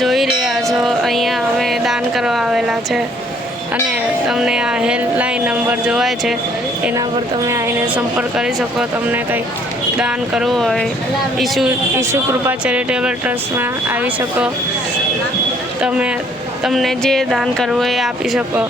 જોઈ રહ્યા છો અહીંયા અમે દાન કરવા આવેલા છે અને તમને આ હેલ્પલાઇન નંબર જોવાય છે એના પર તમે આવીને સંપર્ક કરી શકો। તમને કંઈ દાન કરવું હોય ઈશુ કૃપા ચેરિટેબલ ટ્રસ્ટમાં આવી શકો। તમને જે દાન કરવું હોય એ આપી શકો।